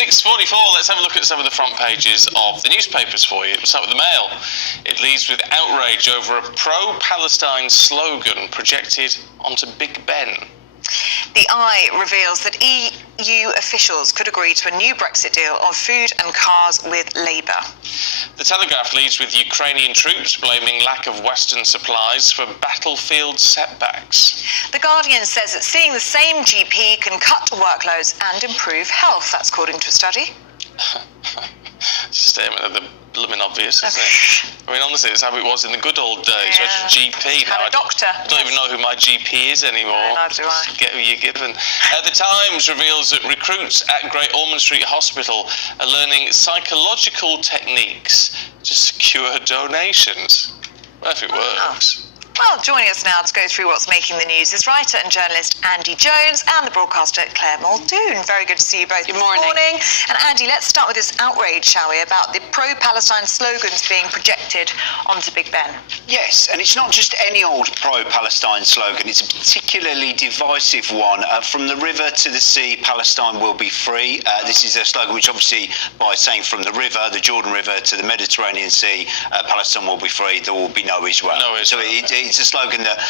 6:44, let's have a look at some of the front pages of the newspapers for you. We'll start with the Mail. It leads with outrage over a pro-Palestine slogan projected onto Big Ben. The Eye reveals that EU officials could agree to a new Brexit deal on food and cars with Labour. The Telegraph leads with Ukrainian troops blaming lack of Western supplies for battlefield setbacks. The Guardian says that seeing the same GP can cut workloads and improve health. That's according to a study. It's a statement of the blooming obvious, isn't it? I mean, honestly, it's how it was in the good old days. Yeah. Where's your GP now? A doctor. I don't even know who my GP is anymore. No, neither do I. Get who you're given. The Times reveals that recruits at Great Ormond Street Hospital are learning psychological techniques to secure donations. Well, if it works. Well, joining us now to go through what's making the news is writer and journalist Andy Jones and the broadcaster Claire Muldoon. Very good to see you both this morning. And Andy, let's start with this outrage, shall we, about the pro-Palestine slogans being projected onto Big Ben. Yes, and it's not just any old pro-Palestine slogan, it's a particularly divisive one. From the river to the sea, Palestine will be free. This is a slogan which obviously, by saying from the river, the Jordan River, to the Mediterranean Sea, Palestine will be free, there will be no Israel. So it's a slogan that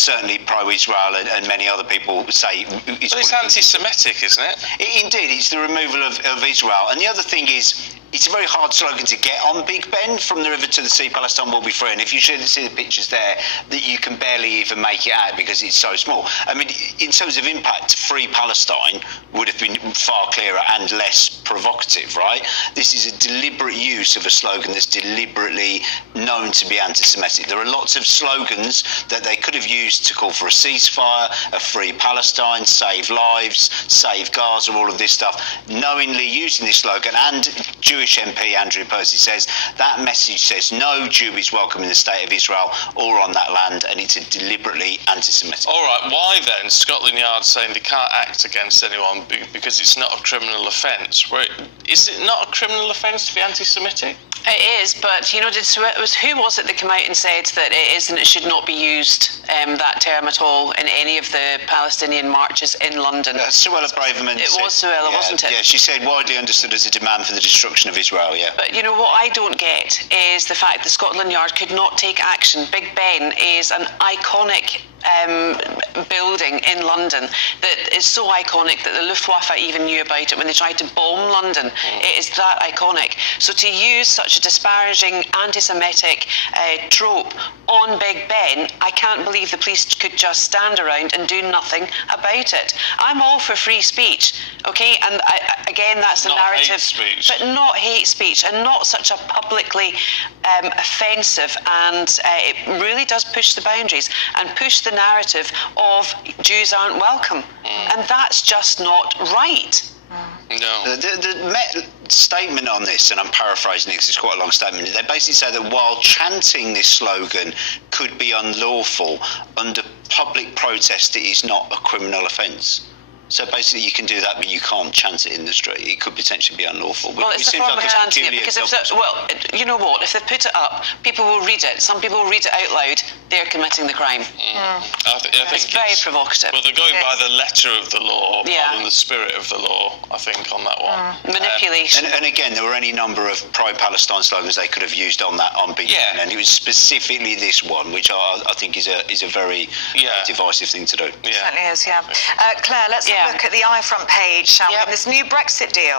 certainly pro-Israel and many other people say. But it's anti-Semitic, isn't it? Indeed, it's the removal of Israel. And the other thing is, it's a very hard slogan to get on Big Ben. From the river to the sea, Palestine will be free. And if you should see the pictures there, that you can barely even make it out because it's so small. I mean, in terms of impact, free Palestine would have been far clearer and less provocative, right? This is a deliberate use of a slogan that's deliberately known to be anti-Semitic. There are lots of slogans that they could have used to call for a ceasefire, a free Palestine, save lives, save Gaza, all of this stuff. Knowingly using this slogan, and Jewish MP Andrew Percy says that message says no Jew is welcome in the state of Israel or on that land, and it's a deliberately anti-Semitic. All right, why then Scotland Yard saying they can't act against anyone because it's not a criminal offence? Is it not a criminal offence to be anti-Semitic? It is, but who was it that came out and said that it is and it should not be used, that term at all, in any of the Palestinian marches in London? Suella Braverman. It was Suella, wasn't it? Yeah, she said widely understood as a demand for the destruction of Israel, yeah. But what I don't get is the fact that Scotland Yard could not take action. Big Ben is an iconic building in London that is so iconic that the Luftwaffe even knew about it when they tried to bomb London. It is that iconic. So to use such a disparaging anti-Semitic trope on Big Ben, I can't believe the police could just stand around and do nothing about it. I'm all for free speech, okay? And again, that's the narrative. Hate speech. But not hate speech, and not such a publicly offensive, and it really does push the boundaries and push the narrative of Jews aren't welcome. And that's just not right. No. The Met statement on this, and I'm paraphrasing it because it's quite a long statement, they basically say that while chanting this slogan could be unlawful, under public protest it is not a criminal offence. So basically you can do that, but you can't chant it in the street. It could potentially be unlawful. Well, it's the form of chanting it, because you know what, if they put it up, people will read it. Some people will read it out loud. They're committing the crime. I think it's very provocative. Well, they're going by the letter of the law rather than the spirit of the law, I think, on that one. Manipulation. And again, there were any number of pro-Palestine slogans they could have used on Big Ben, and it was specifically this one, which I think is a very divisive thing to do. Yeah. It certainly is, yeah. Claire, let's look at the Eye front page, shall we? This new Brexit deal.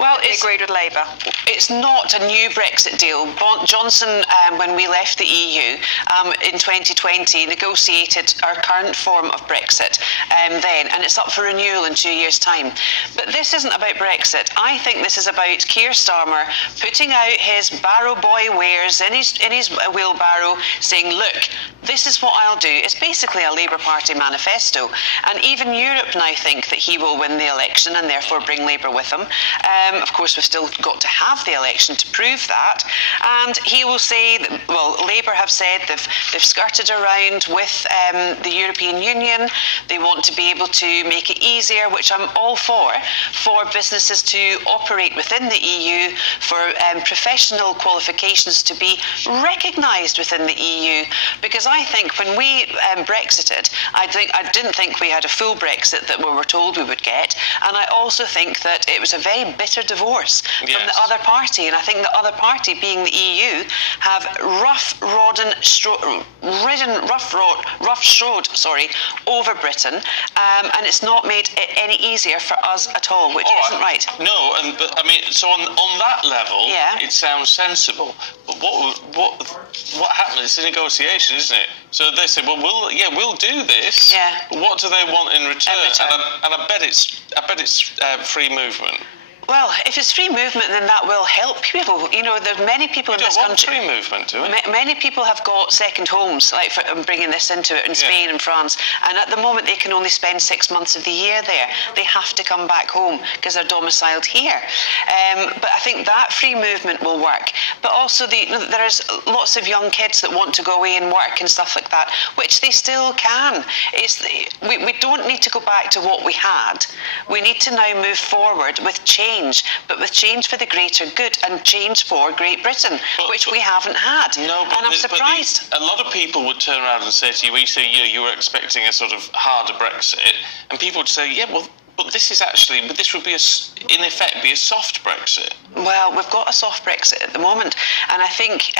Well, it's agreed with Labour. It's not a new Brexit deal. Johnson, when we left the EU in 2020, negotiated our current form of Brexit then, and it's up for renewal in 2 years' time. But this isn't about Brexit. I think this is about Keir Starmer putting out his barrow boy wares in his wheelbarrow, saying, look, this is what I'll do. It's basically a Labour Party manifesto. And even Europe now think that he will win the election and therefore bring Labour with him. Of course, we've still got to have the election to prove that. And he will say, that, well, Labour have said they've skirted around with the European Union. They want to be able to make it easier, which I'm all for businesses to operate within the EU, for professional qualifications to be recognised within the EU. Because I think when we Brexited, I didn't think we had a full Brexit that we we were told we would get. And I also think that it was a very bitter divorce from the other party. And I think the other party, being the EU, have roughshod over Britain, and it's not made it any easier for us at all, which isn't right. No, but I mean, so on that level, it sounds sensible. But what happened? It's a negotiation, isn't it? So they said, well, we'll do this. Yeah. But what do they want in return? And I bet it's free movement. Well, if it's free movement, then that will help people. You know, there's many people in this country. Free movement, do we? Many people have got second homes, like I'm bringing this into it, in Spain and France. And at the moment, they can only spend 6 months of the year there. They have to come back home because they're domiciled here. But I think that free movement will work. But also, there's lots of young kids that want to go away and work and stuff like that, which they still can. We don't need to go back to what we had. We need to now move forward with change, but with change for the greater good and change for Great Britain, which we haven't had. No, and I'm surprised. A lot of people would turn around and say to you, you were expecting a sort of harder Brexit, and people would say, but this would be in effect be a soft Brexit. Well, we've got a soft Brexit at the moment, and I think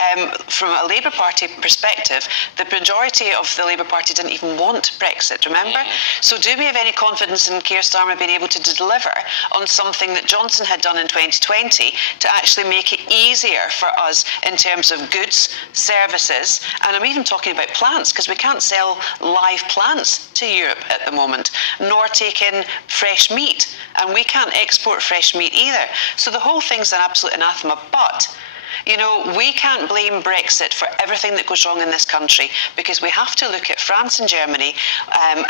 from a Labour Party perspective, the majority of the Labour Party didn't even want Brexit, remember? So do we have any confidence in Keir Starmer being able to deliver on something that Johnson had done in 2020 to actually make it easier for us in terms of goods, services, and I'm even talking about plants, because we can't sell live plants to Europe at the moment, nor take in fresh meat, and we can't export fresh meat either. So the whole thing's an absolute anathema. But you know, we can't blame Brexit for everything that goes wrong in this country, because we have to look at France and Germany,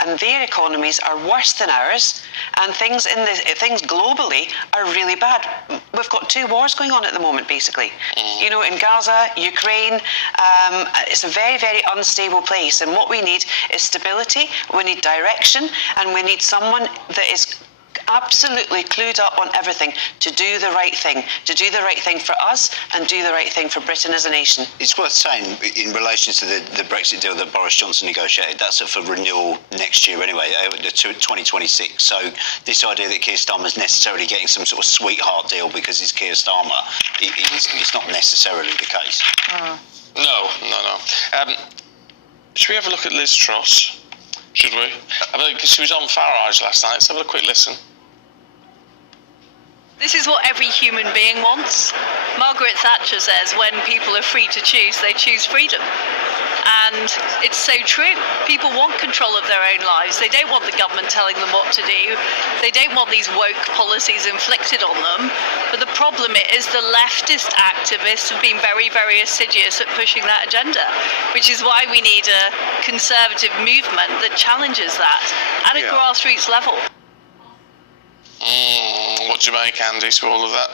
and their economies are worse than ours, and things globally are really bad. We've got 2 wars going on at the moment, basically. You know, in Gaza, Ukraine, it's a very, very unstable place, and what we need is stability, we need direction, and we need someone that is absolutely clued up on everything to do the right thing for us and do the right thing for Britain as a nation. It's worth saying, in relation to the Brexit deal that Boris Johnson negotiated, that's up for renewal next year anyway, 2026. So this idea that Keir Starmer's necessarily getting some sort of sweetheart deal because he's Keir Starmer, it's not necessarily the case. No. Should we have a look at Liz Truss? Should we? Because she was on Farage last night. Let's have a quick listen. This is what every human being wants. Margaret Thatcher says when people are free to choose, they choose freedom. And it's so true. People want control of their own lives. They don't want the government telling them what to do. They don't want these woke policies inflicted on them. But the problem is the leftist activists have been very, very assiduous at pushing that agenda, which is why we need a conservative movement that challenges that at a grassroots level. What do you make, Andy, to all of that?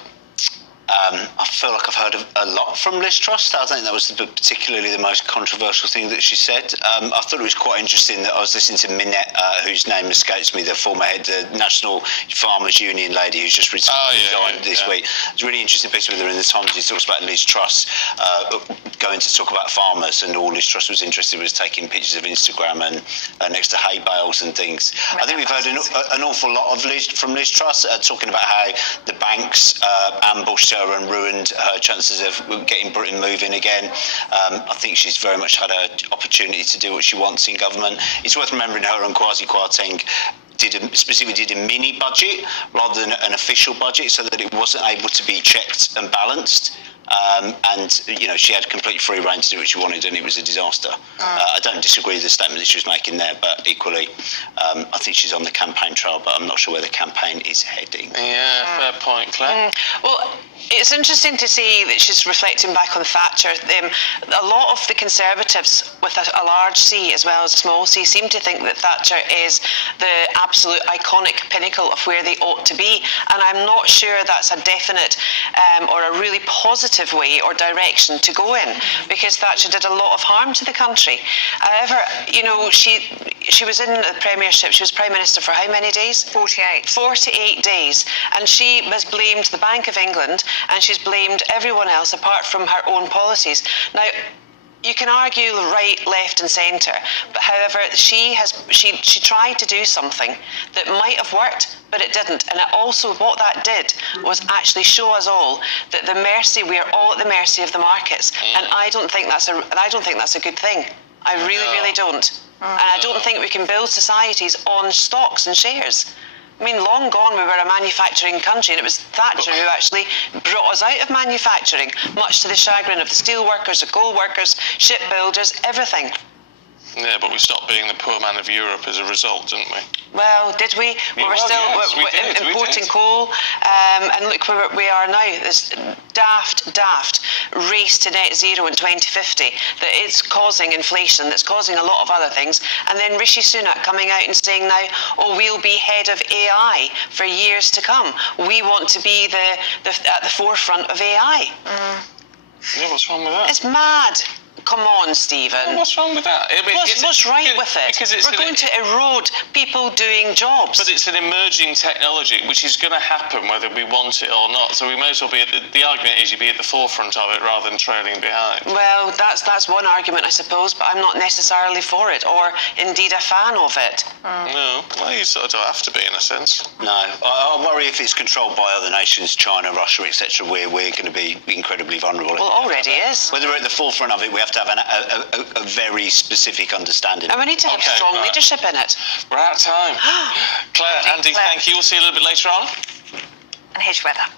I feel like I've heard a lot from Liz Truss. I think that was particularly the most controversial thing that she said. I thought it was quite interesting that I was listening to Minette, whose name escapes me, the former head, the National Farmers Union lady who's just resigned this week. It's a really interesting piece with her in the Times. He talks about Liz Truss going to talk about farmers, and all Liz Truss was interested in was taking pictures of Instagram and next to hay bales and things. I think we've heard an awful lot of from Liz Truss talking about how the banks ambushed her and ruined her chances of getting Britain moving again. I think she's very much had an opportunity to do what she wants in government. It's worth remembering her and Kwasi Kwarteng specifically did a mini budget rather than an official budget, so that it wasn't able to be checked and balanced. And you know, she had complete free rein to do what she wanted, and it was a disaster. I don't disagree with the statement that she was making there, but equally, I think she's on the campaign trail, but I'm not sure where the campaign is heading. Yeah, fair point, Claire. Well, it's interesting to see that she's reflecting back on Thatcher. A lot of the Conservatives, with a large C as well as a small c, seem to think that Thatcher is the absolute iconic pinnacle of where they ought to be, and I'm not sure that's a definite or a really positive way or direction to go in, because Thatcher did a lot of harm to the country. However, you know, she was in the premiership. She was Prime Minister for how many days? 48 days, and she has blamed the Bank of England, and she's blamed everyone else apart from her own policies. Now, You can argue right, left, and centre, but however, she tried to do something that might have worked, but it didn't. And it also, what that did was actually show us all that we are all at the mercy of the markets, and I don't think that's a good thing. I really don't. And I don't think we can build societies on stocks and shares. I mean, long gone we were a manufacturing country, and it was Thatcher who actually brought us out of manufacturing, much to the chagrin of the steel workers, the coal workers, shipbuilders, everything. Yeah, but we stopped being the poor man of Europe as a result, didn't we? Well, did we? We were still importing coal, and look where we are now. This daft race to net zero in 2050 that is causing inflation, that's causing a lot of other things. And then Rishi Sunak coming out and saying now, oh, we'll be head of AI for years to come. We want to be at the forefront of AI. Yeah, what's wrong with that? It's mad. Come on, Stephen. Well, what's wrong with that? What's right with it? Because we're going to erode people doing jobs. But it's an emerging technology, which is going to happen whether we want it or not. So we may as well be the argument is you be at the forefront of it rather than trailing behind. Well, that's one argument, I suppose, but I'm not necessarily for it or indeed a fan of it. No, well, you sort of don't have to be in a sense. No, I worry if it's controlled by other nations, China, Russia, etc., we're going to be incredibly vulnerable. Well, it already is. Whether we're at the forefront of it, we have to have a very specific understanding. And we need to have strong leadership in it. We're out of time. Claire, Andy, thank you. We'll see you a little bit later on. And here's your weather.